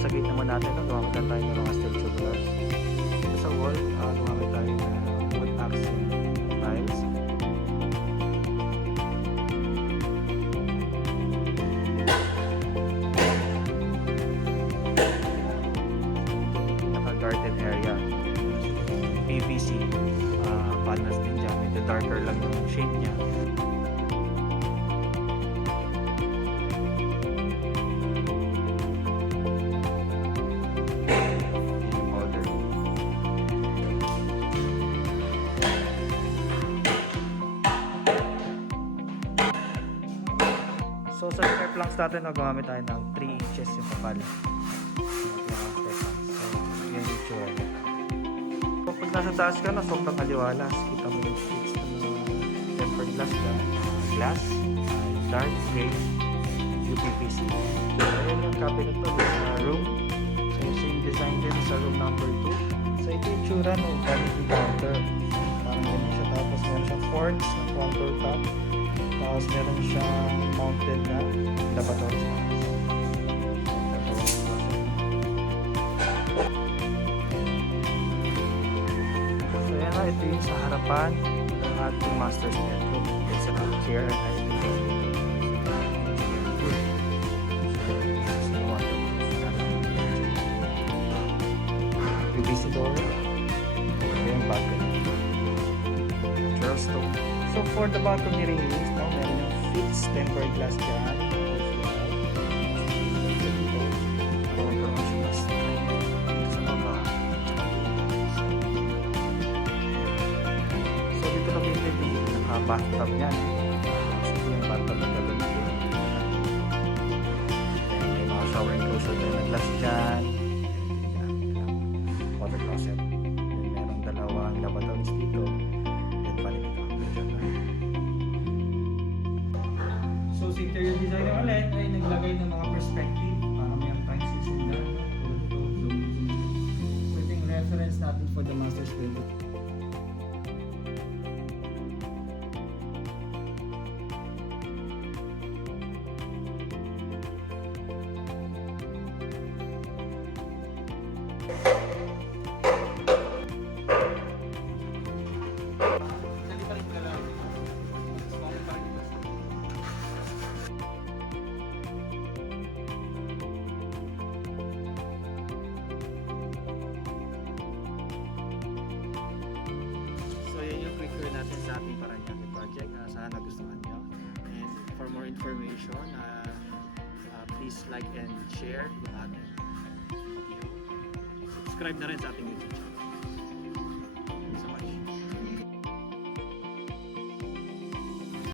sa gate naman natin, gumamit lang tayo ng mga steel tubulars. Dito sa wall, gumamit tayo ng wood accent tiles. Naka-garden area. PVC panels din dyan. Medyo darker lang yung shade niya. So sa inner planks natin, gumamit tayo ng 3 inches yung kapal. So yan yung tsura niya. So pag nasa taas ka na, sobrang kaliwalas. Kita mo yung sheets ng tempered glass na glass, dark gray, UPVC. So yan yung cabinet to sa room. So yung same design din sa room number 2. So ito yung tsura ng vanity counter. Parang ganyan siya. Tapos meron siyang forks na countertop. Tapos meron siyang mounted na lavatory. So yan na, ito yung sa harapan ng ating master's bedroom. It's a chair and everything. PVC door. Ito yung balcony. Stone. So for the balcony railings, meron yung fixed tempered glass dyan. So dito located yung naka-bathtub yan. So ito yung bathtub na gagamitin. Then may mga shower enclosure din na glass dyan. Water closet. Then merong dalawang lavatories dito. So sa interior designer ulit ay naglagay ng mga perspective para mayroon tayong susundan. So ito yung reference natin for the master's bedroom. Natin sa ating Parañaque project. Sana nagustuhan nyo. And for more information, please like and share yung ating video. Subscribe na rin sa ating YouTube channel.